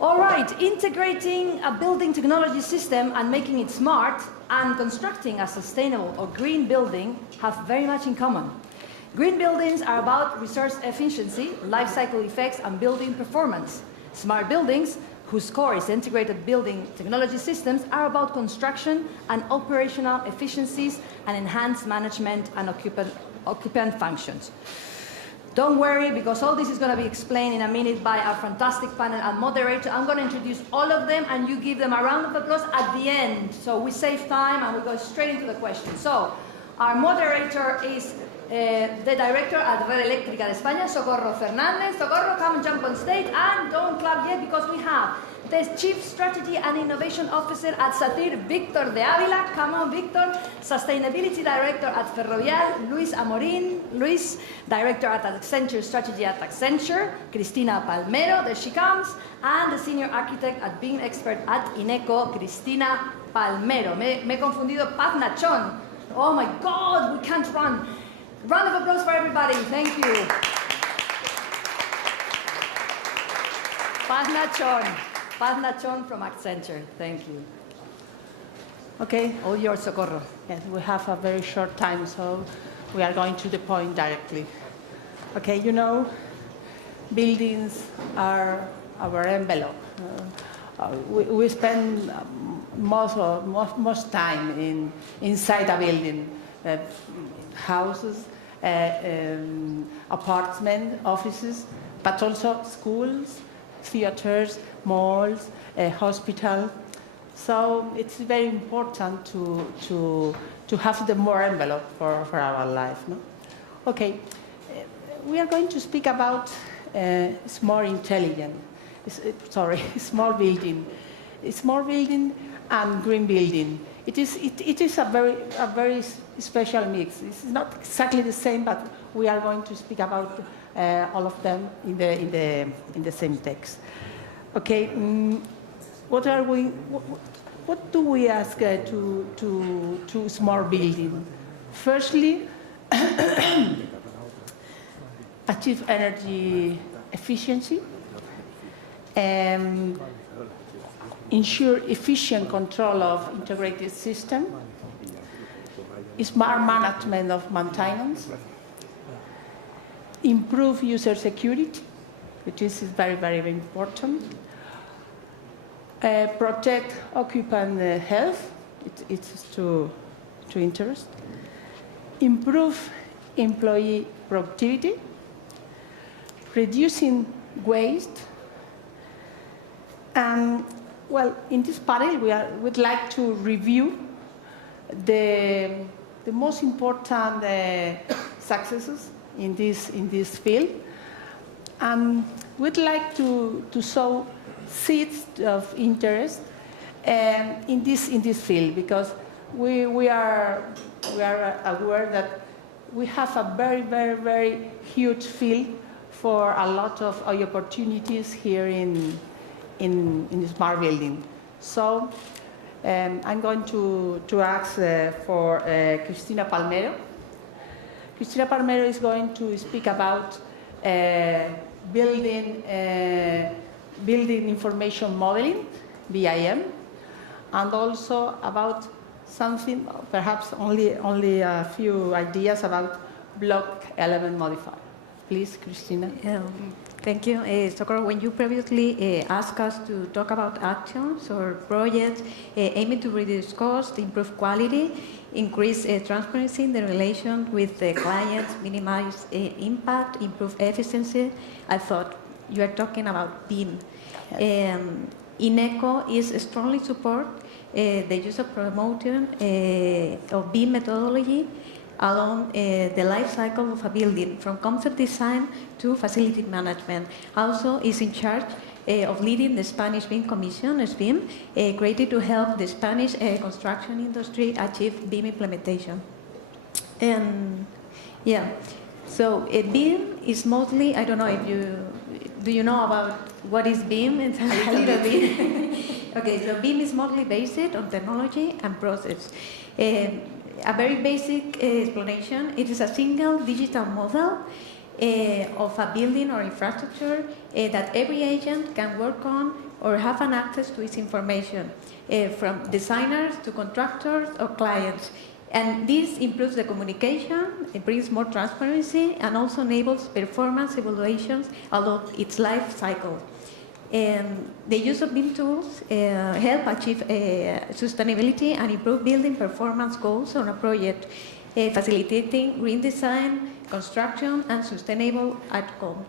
All right, integrating a building technology system and making it smart and constructing a sustainable or green building have very much in common. Green buildings are about resource efficiency, life cycle effects, and building performance. Smart buildings, whose core is integrated building technology systems, are about construction and operational efficiencies and enhanced management and occupant functions. Don't worry, because all this is going to be explained in a minute by our fantastic panel and moderator. I'm going to introduce all of them, and you give them a round of applause at the end. So we save time, and we go straight into the questions. So our moderator is the director at Red Eléctrica de España, Socorro Fernández. Socorro, come and jump on stage, and don't clap yet, because we have the Chief Strategy and Innovation Officer at Satir, Victor de Avila. Come on, Victor. Sustainability Director at Ferrovial, Luis Amorin. Luis, Director at Accenture Strategy at Accenture. Cristina Palmero, there she comes. And the Senior Architect at Being Expert at Ineco, Cristina Palmero. Me he confundido, Paz Nachón. Oh my God, we can't run. Round of applause for everybody. Thank you. Paz Nachón. Paz Nachón from Accenture. Thank you. Okay, all yours, Socorro. Yes, we have a very short time, so we are going to the point directly. Okay, you know, buildings are our envelope. We spend most time inside a building, houses, apartments, offices, but also schools, theaters, malls, hospitals. So it's very important to have the more envelope for our life. No? Okay, we are going to speak about small building and green building. It is a very special mix. It's not exactly the same, but we are going to speak about all of them in the same text. Okay, what do we ask to small building? Firstly, achieve energy efficiency, ensure efficient control of integrated system, smart management of maintenance, improve user security, which is very, very important, protect occupant health, it's to interest, improve employee productivity, reducing waste, and well, in this panel we'd like to review the most important successes in this field, and we'd like to sow seeds of interest in this field, because we are aware that we have a very, very, very huge field for a lot of opportunities here in smart building. So I'm going to ask for Cristina Palmero. Cristina Palmero is going to speak about building information modeling, BIM, and also about something, perhaps only a few ideas about block element modifier. Please, Cristina. Thank you. Socorro, when you previously asked us to talk about actions or projects aiming to reduce cost, improve quality, increase transparency in the relation with the clients, minimize impact, improve efficiency, I thought you are talking about BIM. Yes. Ineco is strongly support the use of promotion of BIM methodology along the life cycle of a building, from concept design to facility management. Also is in charge of leading the Spanish BIM Commission, SBIM, created to help the Spanish construction industry achieve BIM implementation. And yeah, so BIM is mostly, I don't know if do you know about what is BIM? It's a little bit. Okay, so BIM is mostly based on technology and process. A very basic explanation, it is a single digital model of a building or infrastructure that every agent can work on or have an access to its information, from designers to contractors or clients. And this improves the communication, it brings more transparency, and also enables performance evaluations along its life cycle. The use of BIM tools help achieve sustainability and improve building performance goals on a project, facilitating green design, construction, and sustainable outcomes.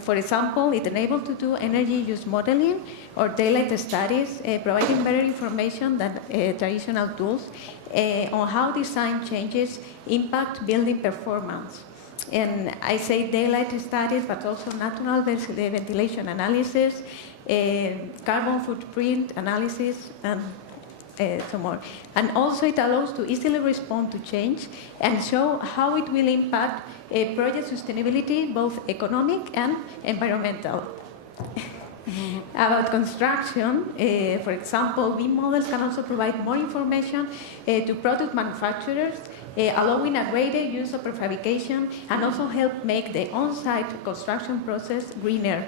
For example, it enables to do energy use modeling or daylight studies, providing better information than traditional tools on how design changes impact building performance. And I say daylight studies, but also natural ventilation analysis, carbon footprint analysis, and some more. And also it allows to easily respond to change and show how it will impact project sustainability, both economic and environmental. About construction, for example, BIM models can also provide more information to product manufacturers, allowing a greater use of prefabrication and also help make the on-site construction process greener.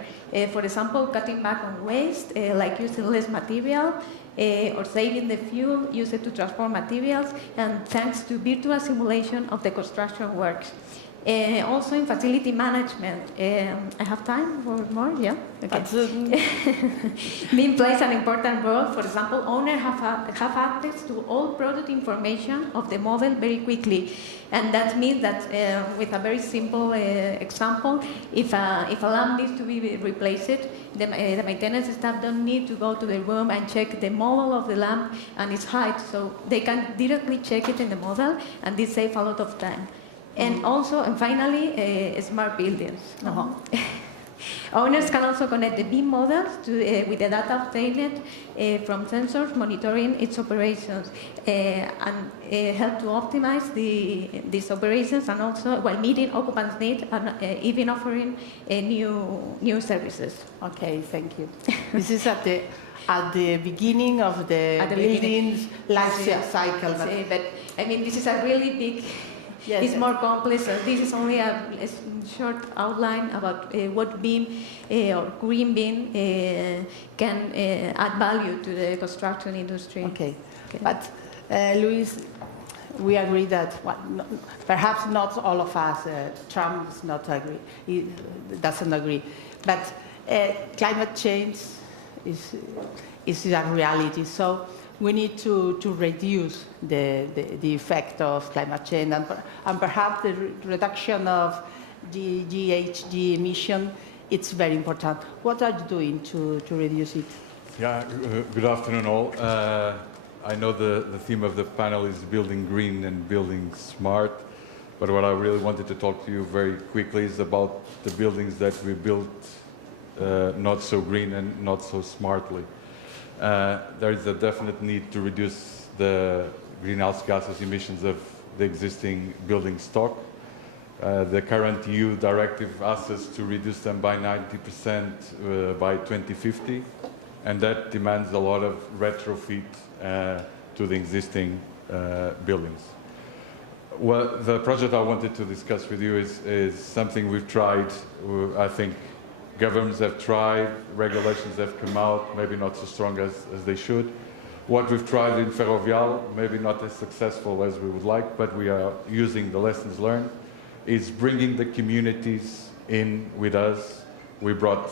For example, cutting back on waste, like using less material, or saving the fuel used to transport materials, and thanks to virtual simulation of the construction works. Also in facility management, I have time for more? Yeah? Okay. BIM plays an important role. For example, owners have access to all product information of the model very quickly. And that means that with a very simple example, if a lamp needs to be replaced, the maintenance staff don't need to go to the room and check the model of the lamp and its height. So they can directly check it in the model, and this saves a lot of time. And also, and finally, smart buildings. Owners can also connect the BIM models with the data obtained from sensors monitoring its operations and help to optimize these operations, and also while meeting occupants' needs and even offering new services. Okay, thank you. This is at the beginning of the building's life cycle. But I mean, this is a really big. Yes, it's more complex. This is only a short outline about what BIM or green BIM can add value to the construction industry. Okay. But Luis, we agree that perhaps not all of us, Trump does not agree, he doesn't agree, but climate change is a reality. So we need to reduce the effect of climate change, and perhaps the reduction of GHG emission, it's very important. What are you doing to reduce it? Yeah, good afternoon all. I know the theme of the panel is building green and building smart, but what I really wanted to talk to you very quickly is about the buildings that we built not so green and not so smartly. There is a definite need to reduce the greenhouse gases emissions of the existing building stock. The current EU directive asks us to reduce them by 90% by 2050, and that demands a lot of retrofit to the existing buildings. Well, the project I wanted to discuss with you is something we've tried. I think governments have tried, regulations have come out, maybe not so strong as they should. What we've tried in Ferrovial, maybe not as successful as we would like, but we are using the lessons learned, is bringing the communities in with us. We brought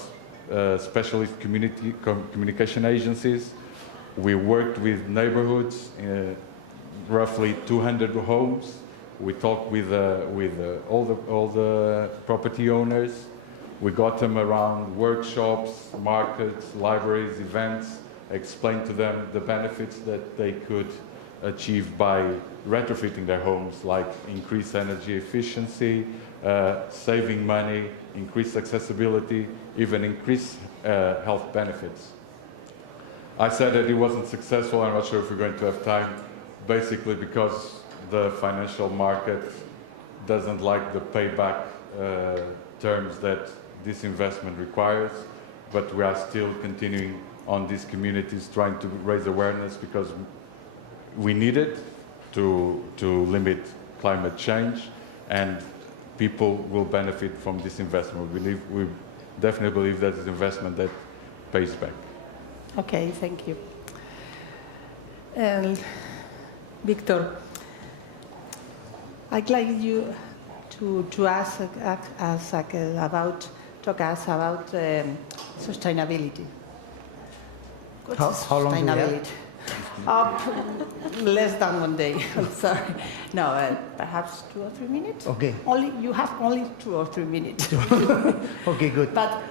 specialist communication agencies. We worked with neighborhoods, roughly 200 homes. We talked with all the property owners. We got them around workshops, markets, libraries, events, explained to them the benefits that they could achieve by retrofitting their homes, like increased energy efficiency, saving money, increased accessibility, even increased health benefits. I said that it wasn't successful. I'm not sure if we're going to have time, basically because the financial market doesn't like the payback terms that this investment requires, but we are still continuing on these communities trying to raise awareness because we need it to limit climate change, and people will benefit from this investment. We definitely believe that it's an investment that pays back. Okay, thank you. And Victor, I'd like you to ask us about sustainability. How long do we have? Less than 1 day. I'm sorry. No, perhaps 2 or 3 minutes. Okay. You have only 2 or 3 minutes. Okay, good. But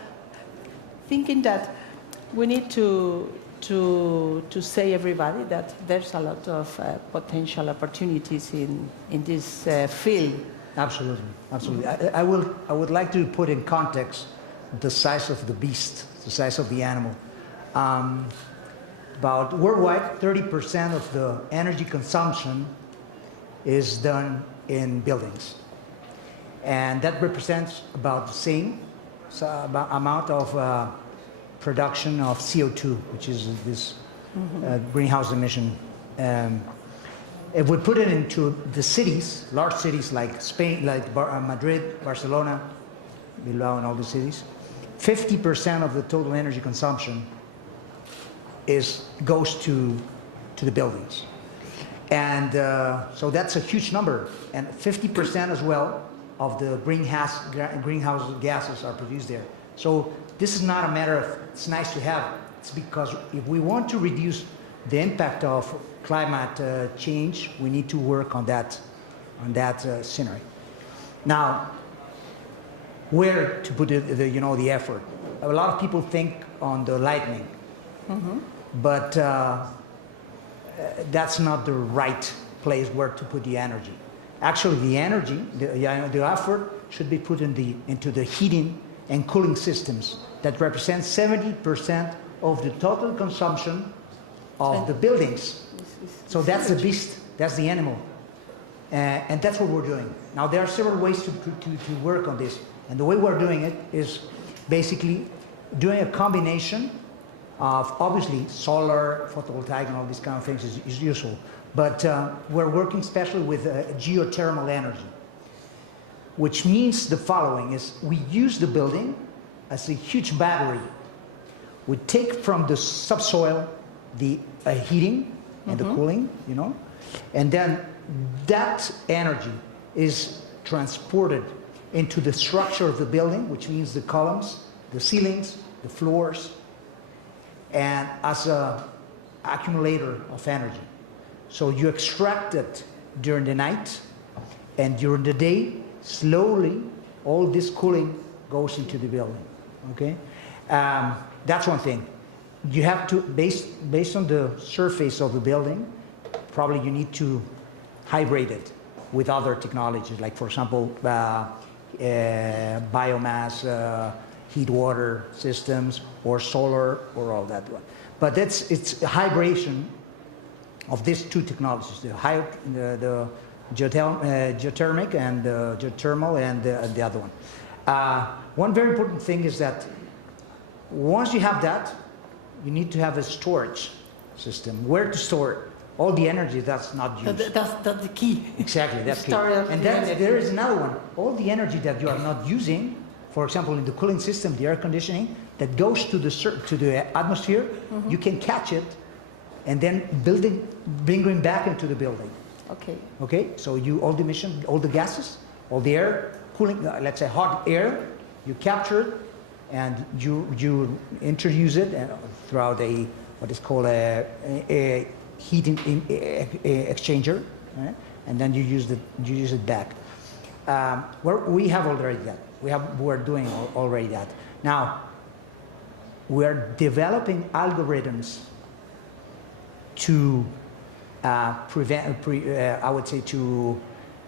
thinking that we need to say everybody that there's a lot of potential opportunities in this field. Absolutely, absolutely. I would like to put in context the size of the beast, the size of the animal. About worldwide, 30% of the energy consumption is done in buildings. And that represents about the same amount of production of CO2, which is this greenhouse emission. If we put it into the cities, large cities like Spain, like Madrid, Barcelona, Bilbao, and all the cities, 50% of the total energy consumption goes to the buildings. And so that's a huge number. And 50% as well of the greenhouse gases are produced there. So this is not a matter of it's nice to have. It's because if we want to reduce the impact of climate change, we need to work on that scenario. Now, where to put the effort? A lot of people think on the lighting, but that's not the right place where to put the energy. Actually, the energy, the effort should be put into the heating and cooling systems that represent 70% of the total consumption of the buildings. So that's the beast, that's the animal. And that's what we're doing. Now, there are several ways to work on this. And the way we're doing it is basically doing a combination of, obviously, solar, photovoltaic, and all these kind of things is useful. But we're working especially with geothermal energy, which means the following is we use the building as a huge battery. We take from the subsoil the heating and the cooling, and then that energy is transported into the structure of the building, which means the columns, the ceilings, the floors, and as an accumulator of energy. So you extract it during the night, and during the day, slowly, all this cooling goes into the building, okay? That's one thing. You have to, based on the surface of the building, probably you need to hydrate it with other technologies, like, for example, biomass, heat water systems, or solar, or all that one. But it's a hybridization of these two technologies, the geothermic and the geothermal and the other one. One very important thing is that once you have that, you need to have a storage system. Where to store all the energy that's not used. That's the key. Exactly, that's key. And then there is another one. All the energy that you are not using, for example, in the cooling system, the air conditioning, that goes to the atmosphere, you can catch it and then bring it back into the building. Okay. Okay, so all the emission, all the gases, all the air, cooling, let's say hot air, you capture it and you introduce it throughout what is called a heat exchanger, right? And then you use it back. We have already that. We're doing already that. Now, we're developing algorithms to I would say to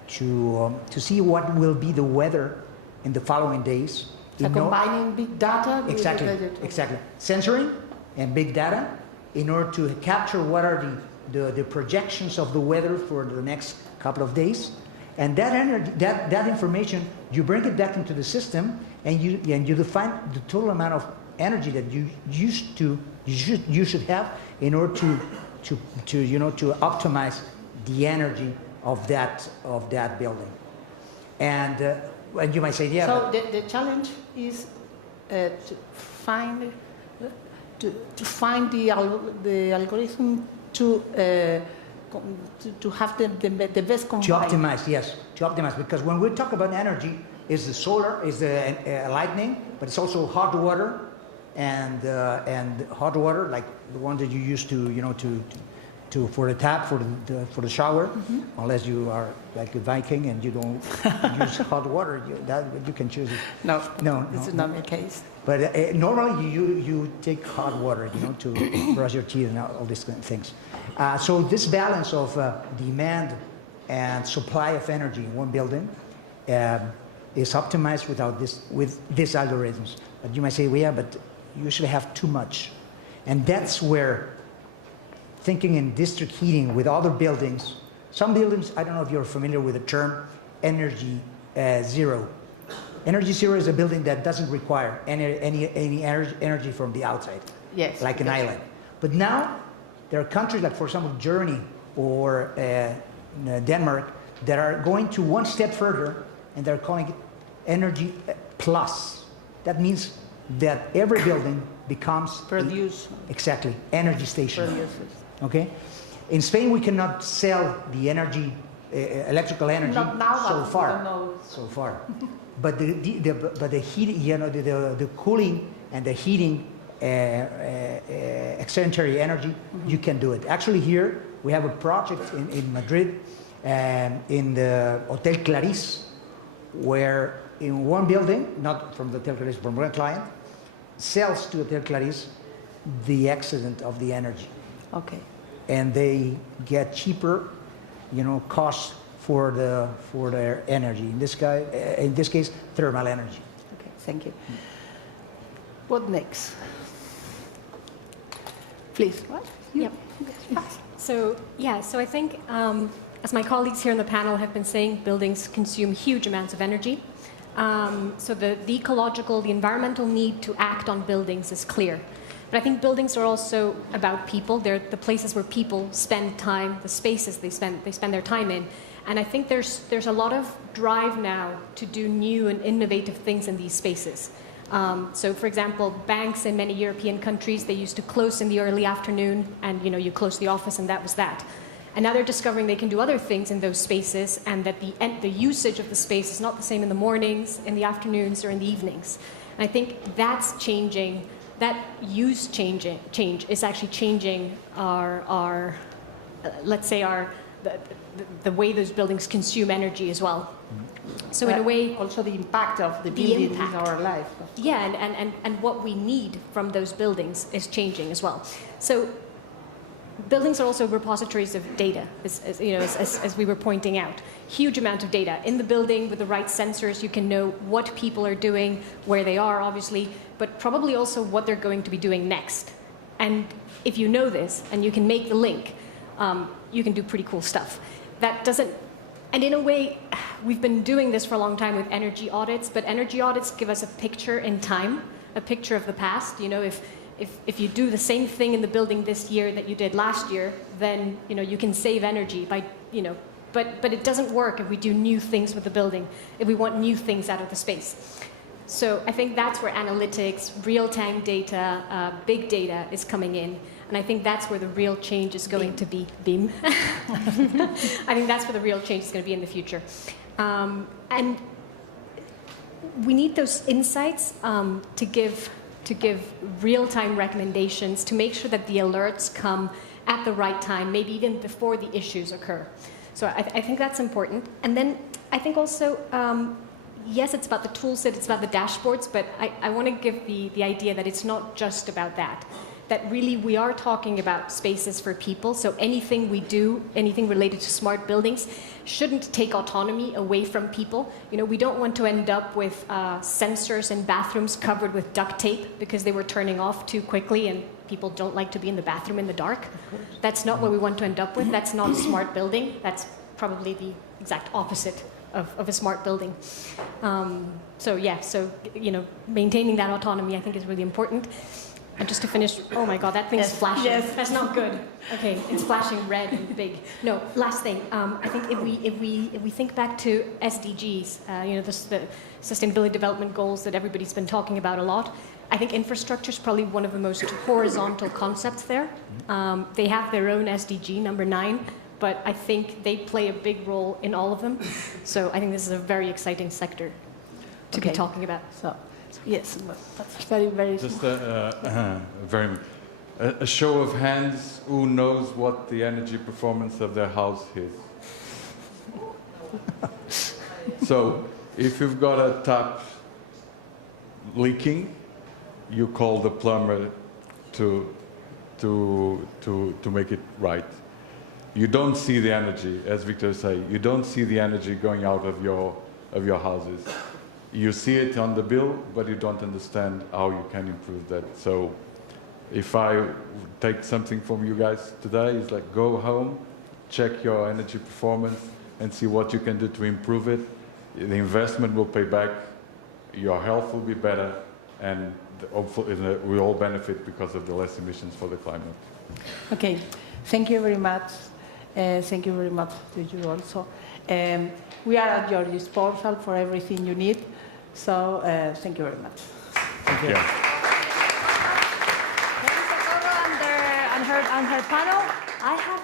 see what will be the weather in the following days. So combining big data with exactly. Sensoring and big data in order to capture what are the projections of the weather for the next couple of days. And that energy, that information, you bring it back into the system, and you define the total amount of energy that you should have in order to optimize the energy of that building. And And you might say, yeah, So but the challenge is to find the algorithm to have the best to combined. optimize, yes, to optimize. Because when we talk about energy, is the solar, is the lightning, but it's also hot water, and hot water like the one that you use to for the tap for the shower, unless you are like a Viking and you don't use hot water, you can choose it. No, No, this is not my case. But normally you take hot water, to brush your teeth and all these kind of things. So this balance of demand and supply of energy in one building is optimized with these algorithms. But you might say, well, yeah, but you usually have too much. And that's where thinking in district heating with other buildings, some buildings, I don't know if you're familiar with the term energy zero. Energy zero is a building that doesn't require any energy from the outside, Yes. like an island. But now there are countries like, for example, Germany or Denmark that are going to one step further, and they're calling it energy plus. That means that every building becomes Produce. exactly energy station. Produces. Okay, in Spain we cannot sell the energy, electrical energy Not now, so but we far. don't know. So far, but the heat, the cooling and the heating extraordinary energy, you can do it. Actually, here we have a project in Madrid, in the Hotel Claris, where in one building, not from the Hotel Claris, from one client, sells to Hotel Claris the excedent of the energy, Okay. and they get cheaper, costs for their energy. In this case, thermal energy. Okay. Thank you. What next? Please. What? Yep. So I think, as my colleagues here on the panel have been saying, buildings consume huge amounts of energy. So the ecological, the environmental need to act on buildings is clear. But I think buildings are also about people. They're the places where people spend time, the spaces they spend their time in. And I think there's a lot of drive now to do new and innovative things in these spaces. So, for example, banks in many European countries, they used to close in the early afternoon, and you close the office, and that was that. And now they're discovering they can do other things in those spaces, and that the usage of the space is not the same in the mornings, in the afternoons, or in the evenings. And I think that's changing. That change is actually changing our let's say the way those buildings consume energy as well. So in a way, also the impact of the building in our life. yeah, and what we need from those buildings is changing as well. So buildings are also repositories of data, as we were pointing out. Huge amount of data. In the building with the right sensors, you can know what people are doing, where they are, obviously, but probably also what they're going to be doing next. And if you know this and you can make the link, you can do pretty cool stuff. That doesn't, and in a way, we've been doing this for a long time with energy audits, but energy audits give us a picture in time, a picture of the past. If you do the same thing in the building this year that you did last year, then you can save energy by but it doesn't work if we do new things with the building, if we want new things out of the space. So I think that's where analytics, real-time data, big data is coming in. And I think that's where the real change is going to be. Beam. I think that's where the real change is going to be in the future. And we need those insights to give real-time recommendations, to make sure that the alerts come at the right time, maybe even before the issues occur. So I think that's important. And then I think also, yes, it's about the tool set, it's about the dashboards, but I want to give the idea that it's not just about that. That really we are talking about spaces for people. So anything we do, anything related to smart buildings, shouldn't take autonomy away from people. We don't want to end up with sensors in bathrooms covered with duct tape because they were turning off too quickly and people don't like to be in the bathroom in the dark. That's not what we want to end up with. That's not a smart building. That's probably the exact opposite of a smart building. So maintaining that autonomy I think is really important. And just to finish, oh my God, that thing's Yes, flashing. yes. That's not good. Okay, it's flashing red and big. No, last thing. I think if we think back to SDGs, the Sustainability Development Goals that everybody's been talking about a lot, I think infrastructure is probably one of the most horizontal concepts there. They have their own SDG, number 9, but I think they play a big role in all of them. So I think this is a very exciting sector to be Okay. talking about. So, yes, that's very, very. Just a show of hands, who knows what the energy performance of their house is? So, if you've got a tap leaking, you call the plumber to make it right. You don't see the energy, as Victor said. You don't see the energy going out of your houses. You see it on the bill, but you don't understand how you can improve that. So, if I take something from you guys today, it's like go home, check your energy performance, and see what you can do to improve it. The investment will pay back. Your health will be better, and hopefully we all benefit because of the less emissions for the climate. Okay, thank you very much. Thank you very much to you also. We are at your disposal for everything you need. So thank you very much. Thank you. Thank you, Socorro, and her panel. I have